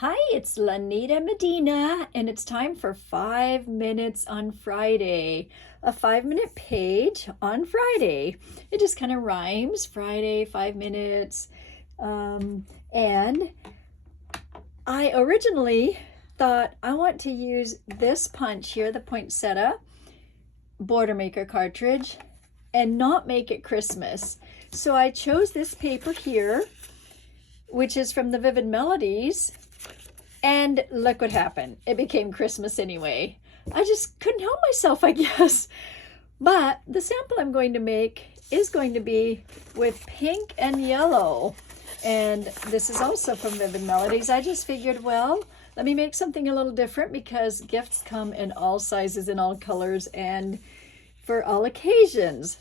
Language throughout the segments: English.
Hi, it's Lanita Medina, and it's time for 5 minutes on Friday. A 5 minute page on Friday. It just kind of rhymes. Friday, 5 minutes. And I originally thought I want to use this punch here, the Poinsettia Border Maker cartridge, and not make it Christmas. So I chose this paper here, which is from the Vivid Melodies. And look what happened. It became Christmas anyway. I just couldn't help myself, I guess. But the sample I'm going to make is going to be with pink and yellow. And this is also from Vivid Melodies. I just figured, well, let me make something a little different because gifts come in all sizes and all colors and for all occasions.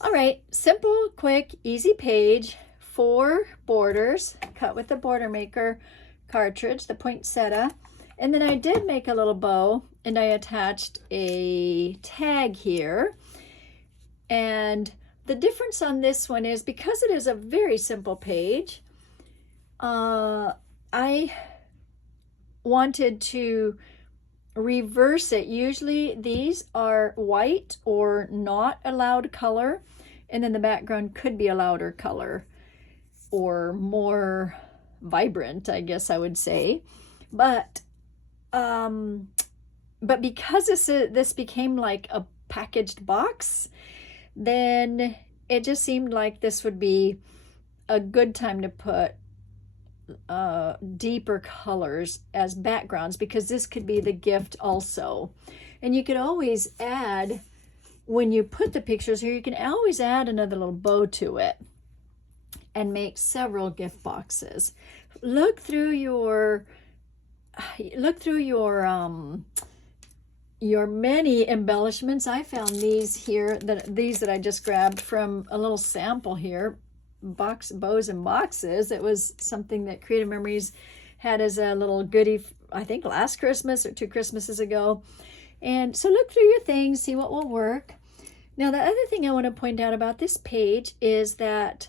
All right, simple, quick, easy page. 4 borders cut with the Border Maker cartridge, the Poinsettia, and then I did make a little bow and I attached a tag here. And the difference on this one is because it is a very simple page, I wanted to reverse it. Usually these are white or not a loud color, and then the background could be a louder color or more vibrant, I guess I would say. But because this became like a packaged box, then it just seemed like this would be a good time to put deeper colors as backgrounds, because this could be the gift also. And you could always add, when you put the pictures here, you can always add another little bow to it and make several gift boxes. Look through your many embellishments. I found these here, that I just grabbed from a little sample here, bows and boxes. It was something that Creative Memories had as a little goodie, I think last Christmas or 2 Christmases ago. And so look through your things, see what will work. Now the other thing I want to point out about this page is that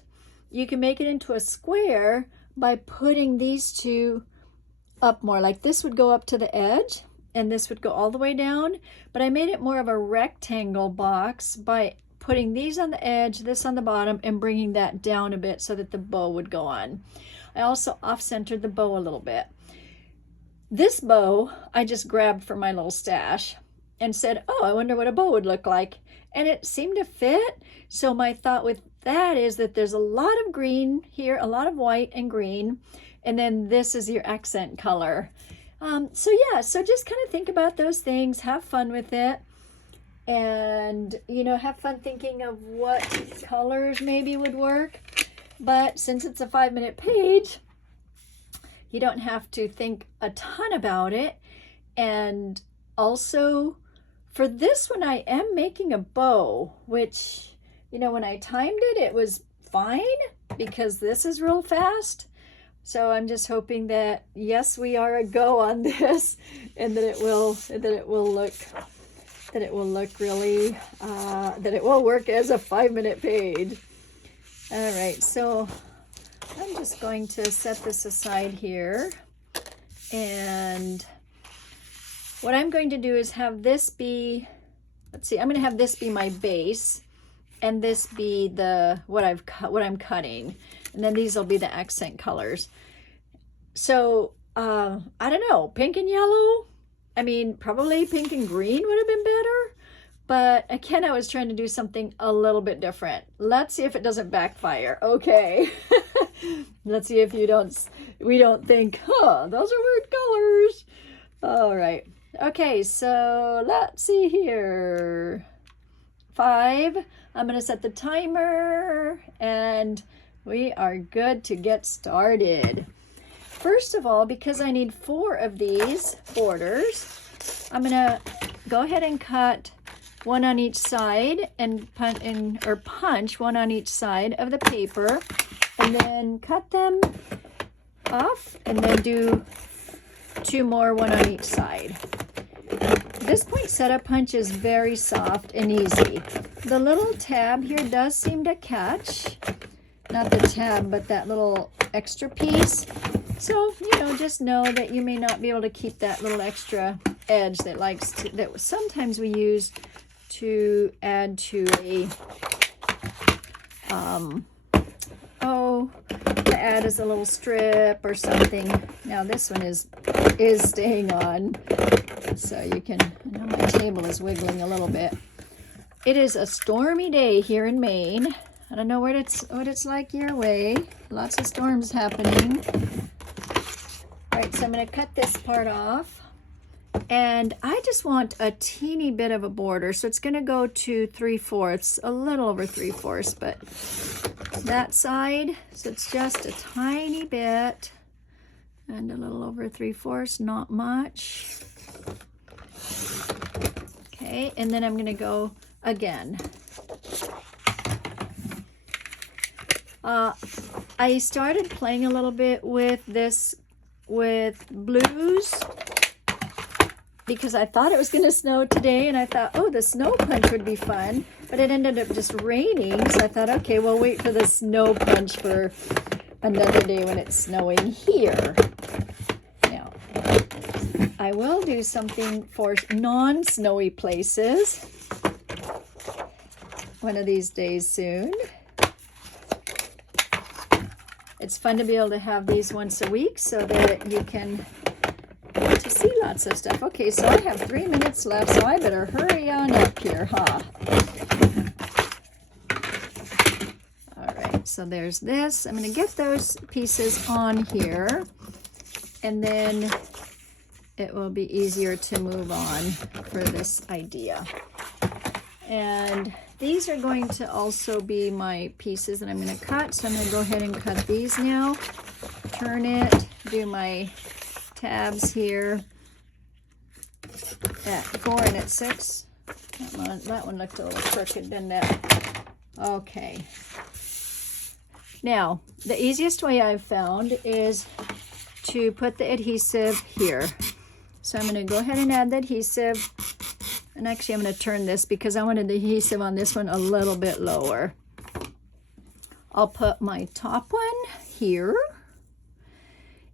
you can make it into a square by putting these two up more. Like this would go up to the edge and this would go all the way down, but I made it more of a rectangle box by putting these on the edge, this on the bottom, and bringing that down a bit so that the bow would go on. I also off-centered the bow a little bit. This bow I just grabbed from my little stash and said, oh, I wonder what a bow would look like. And it seemed to fit. So my thought with that is that there's a lot of green here, a lot of white and green, and then this is your accent color. So just kind of think about those things, have fun with it, and have fun thinking of what colors maybe would work. But since it's a 5-minute page, you don't have to think a ton about it. And also for this one, I am making a bow, which, when I timed it, it was fine because this is real fast. So I'm just hoping that, yes, we are a go on this, and that it will work as a 5-minute page. All right, so I'm just going to set this aside here. And what I'm going to do is have this be, I'm going to have this be my base, and this be what I'm cutting, and then these will be the accent colors. So I don't know, pink and yellow. I mean, probably pink and green would have been better, but again, I was trying to do something a little bit different. Let's see if it doesn't backfire. Okay. Let's see if we don't think, those are weird colors. All right. Okay, so let's see here. 5. I'm going to set the timer, and we are good to get started. First of all, because I need 4 of these borders, I'm going to go ahead and cut 1 on each side and punch 1 on each side of the paper, and then cut them off, and then do 2 more, 1 on each side. This Poinsettia punch is very soft and easy. The little tab here does seem to catch. Not the tab, but that little extra piece. So, you know, just know that you may not be able to keep that little extra edge that sometimes we use to add to a, to add as a little strip or something. Now this one is staying on, so you can, I know my table is wiggling a little bit. It is a stormy day here in Maine. I don't know what it's like your way. Lots of storms happening. All right, so I'm going to cut this part off. And I just want a teeny bit of a border. So it's going to go to 3/4, a little over 3/4, but that side. So it's just a tiny bit. And a little over 3/4, not much. Okay, and then I'm going to go again. I started playing a little bit with this, with blues, because I thought it was going to snow today, and I thought, oh, the snow punch would be fun, but it ended up just raining, so I thought, okay, we'll wait for the snow punch for another day when it's snowing here. Now, I will do something for non-snowy places one of these days soon. It's fun to be able to have these once a week so that you can to see lots of stuff. Okay, so I have 3 minutes left, so I better hurry on up here, huh? All right, so there's this. I'm going to get those pieces on here, and then it will be easier to move on for this idea. And these are going to also be my pieces that I'm going to cut. So I'm going to go ahead and cut these now. Turn it, do my tabs here at 4 and at 6. That one looked a little crooked, didn't it? Okay. Now, the easiest way I've found is to put the adhesive here. So I'm going to go ahead and add the adhesive. And actually, I'm going to turn this because I wanted the adhesive on this one a little bit lower. I'll put my top one here.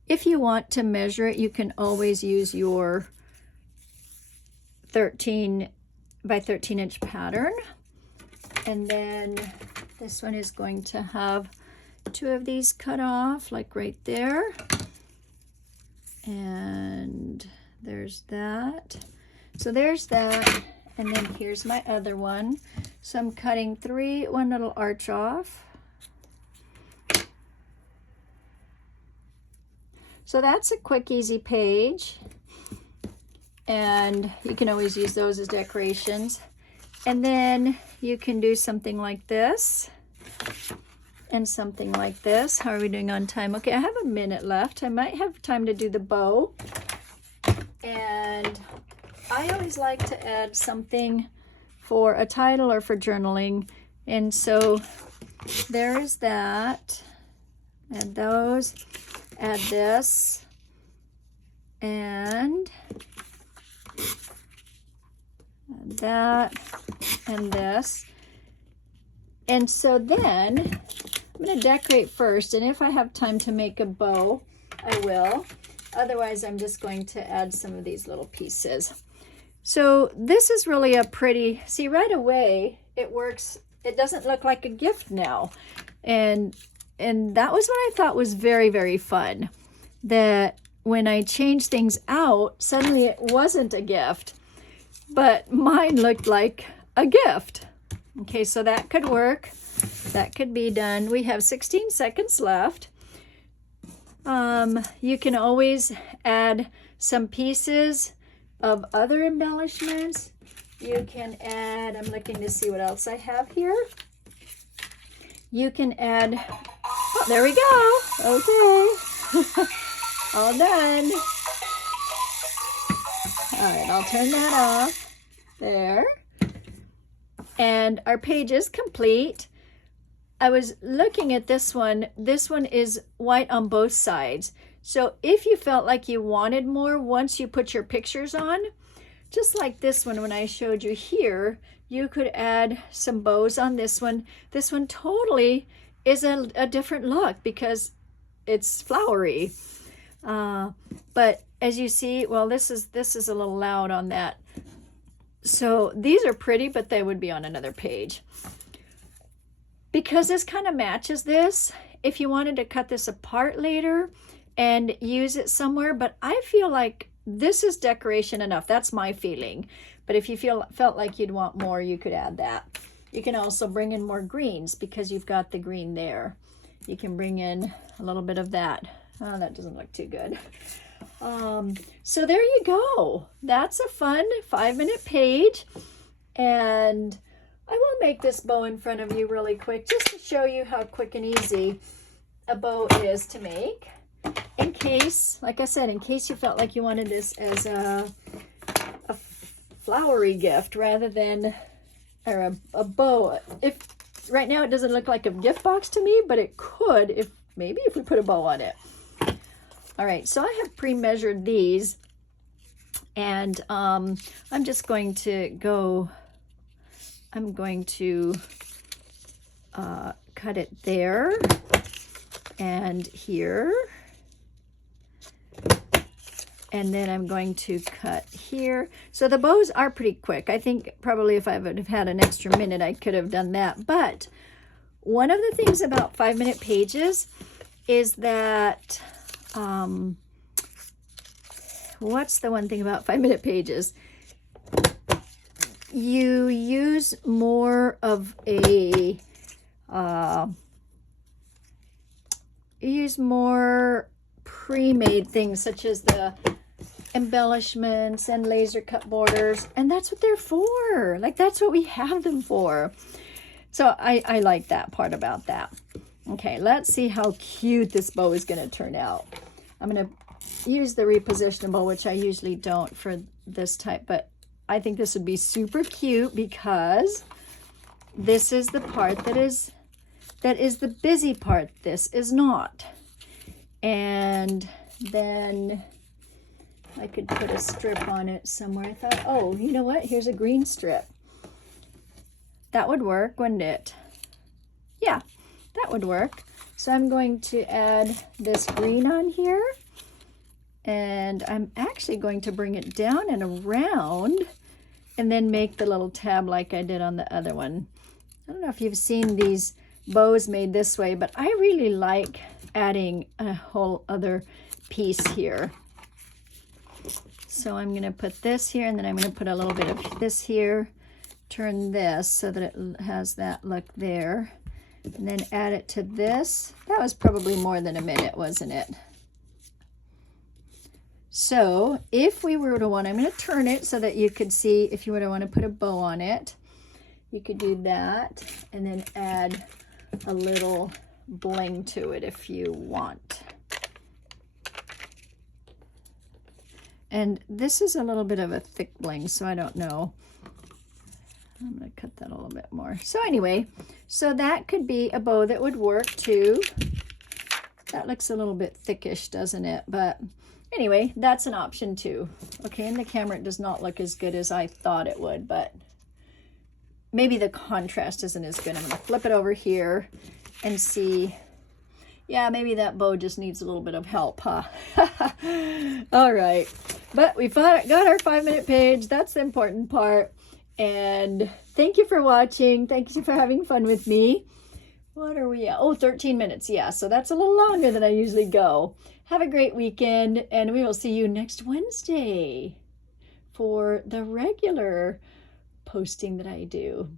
If you want to measure it, you can always use your 13 by 13 inch pattern. And then this one is going to have 2 of these cut off, like right there. And there's that. So there's that, and then here's my other one. So I'm cutting 3, one little arch off. So that's a quick, easy page. And you can always use those as decorations. And then you can do something like this and something like this. How are we doing on time? Okay, I have a minute left. I might have time to do the bow. And I always like to add something for a title or for journaling. And so there's that. Add those. Add this. And add that. And this. And so then I'm going to decorate first. And if I have time to make a bow, I will. Otherwise, I'm just going to add some of these little pieces. So this is really a pretty, see right away, it works. It doesn't look like a gift now. And that was what I thought was very, very fun. That when I changed things out, suddenly it wasn't a gift, but mine looked like a gift. Okay, so that could work. That could be done. We have 16 seconds left. You can always add some pieces of other embellishments. You can add, I'm looking to see what else I have here. You can add, oh, there we go. Okay. All done. All right, I'll turn that off. There. And our page is complete. I was looking at this one. This one is white on both sides. So if you felt like you wanted more once you put your pictures on, just like this one when I showed you here, you could add some bows on this one. This one totally is a different look because it's flowery. But as you see, well, this is a little loud on that. So these are pretty, but they would be on another page. Because this kind of matches this, if you wanted to cut this apart later and use it somewhere, but I feel like this is decoration enough. That's my feeling. But if you felt like you'd want more, you could add that. You can also bring in more greens because you've got the green there. You can bring in a little bit of that. Oh, that doesn't look too good. So there you go. That's a fun 5-minute page. And I will make this bow in front of you really quick just to show you how quick and easy a bow is to make. In case, like I said, in case you felt like you wanted this as a flowery gift rather than, or a bow. If right now it doesn't look like a gift box to me, but it could if maybe if we put a bow on it. All right, so I have pre-measured these, and I'm just going to go, I'm going to cut it there and here, and then I'm going to cut here. So the bows are pretty quick. I think probably if I would have had an extra minute, I could have done that. But one of the things about 5-minute pages is that, what's the one thing about 5-minute pages? You use more of a, you use more pre-made things such as the embellishments and laser cut borders, and that's what they're for. Like, that's what we have them for. So I like that part about that. Okay, let's see how cute this bow is going to turn out. I'm going to use the repositionable, which I usually don't for this type, but I think this would be super cute because this is the part that is the busy part. This is not. And then I could put a strip on it somewhere. I thought, oh, you know what? Here's a green strip. That would work, wouldn't it? Yeah, that would work. So I'm going to add this green on here. And I'm actually going to bring it down and around and then make the little tab like I did on the other one. I don't know if you've seen these bows made this way, but I really like adding a whole other piece here. So I'm going to put this here, and then I'm going to put a little bit of this here, turn this so that it has that look there, and then add it to this. That was probably more than a minute, wasn't it? So if we were to want, I'm going to turn it so that you could see if you were to want to put a bow on it, you could do that and then add a little bling to it if you want. And this is a little bit of a thick bling, so I don't know. I'm going to cut that a little bit more. So anyway, so that could be a bow that would work too. That looks a little bit thickish, doesn't it? But anyway, that's an option too. Okay, in the camera it does not look as good as I thought it would, but maybe the contrast isn't as good. I'm going to flip it over here and see. Yeah, maybe that bow just needs a little bit of help, huh? All right, but we got our 5-minute page. That's the important part. And thank you for watching. Thank you for having fun with me. What are we at? Oh, 13 minutes. Yeah, so that's a little longer than I usually go. Have a great weekend, and we will see you next Wednesday for the regular posting that I do.